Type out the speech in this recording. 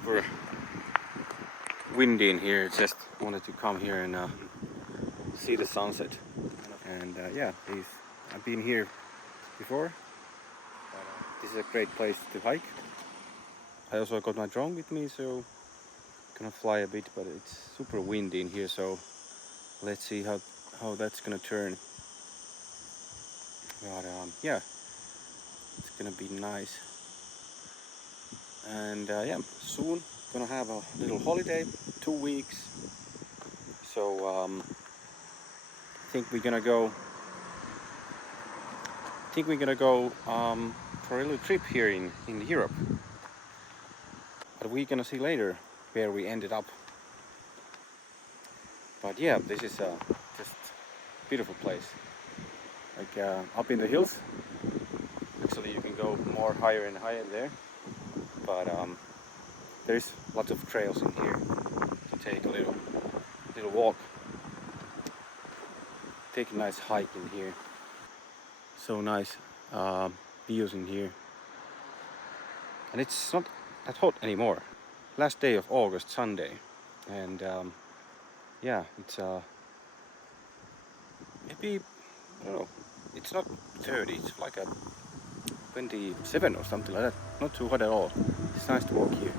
super windy in here. Just wanted to come here and see the sunset. And yeah, I've been here before. This is a great place to hike. I also got my drone with me, so gonna fly a bit, but it's super windy in here, so let's see how that's gonna turn. But yeah, it's gonna be nice. And yeah, soon gonna have a little holiday, 2 weeks. So I think we're gonna go for a little trip here in Europe. But we're gonna see later where we ended up. But yeah, this is just a beautiful place. Like up in the hills. Actually, you can go more higher and higher there. But there's lots of trails in here to take a little walk. Take a nice hike in here. So nice views in here. And it's not that hot anymore. Last day of August, Sunday. And yeah, it's maybe, I don't know, it's not 30, it's like a 27 or something like that. Not too hot at all. It's nice to walk here.